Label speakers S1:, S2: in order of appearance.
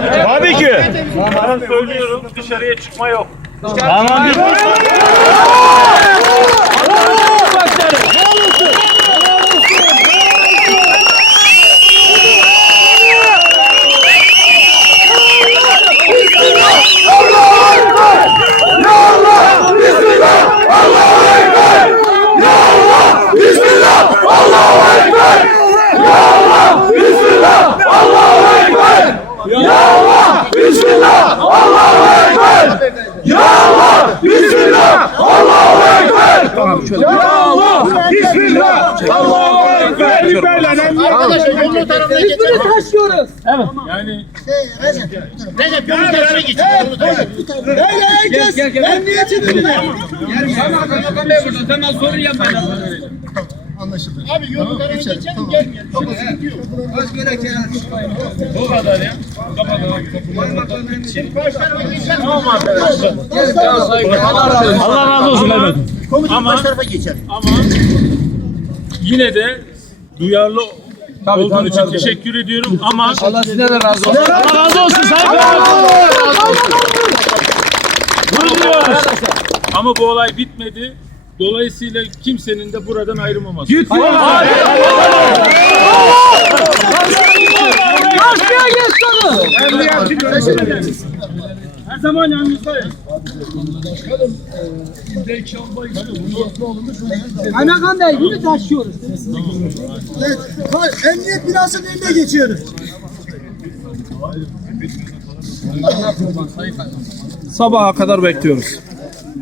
S1: Tabii ki.
S2: Ben söylüyorum dışarıya çıkma yok.
S1: Tamam.
S3: Arkadaşlar yolun tarafına geçelim.
S4: taşıyoruz.
S3: Recep yolun tarafına geçelim. Yolun tarafına.
S4: Böyle herkes emniyeti dinle.
S3: Anlaşıldı. Abi yolun tarafına geçelim. Gelmeyelim. Çok sıkıntı yok.
S2: Bu kadar ya.
S3: Baş tarafa geçelim.
S2: Allah razı olsun Mehmet.
S3: Komutan
S2: Ama-
S3: baş tarafa geçelim.
S2: Ama yine de duyarlı olduğun için teşekkür ediyorum ama Allah sizden de razı olsun. Allah razı olsun Sayın. Ama bu olay bitmedi. Dolayısıyla kimsenin de buradan ayrılmaması.
S4: Başkaya geç sana.
S2: Her zaman yanınızdayız.
S4: Kaymakam Bey yine taşıyoruz.
S5: Evet. Emniyet binasının önüne geçiyoruz.
S6: Sabaha kadar bekliyoruz.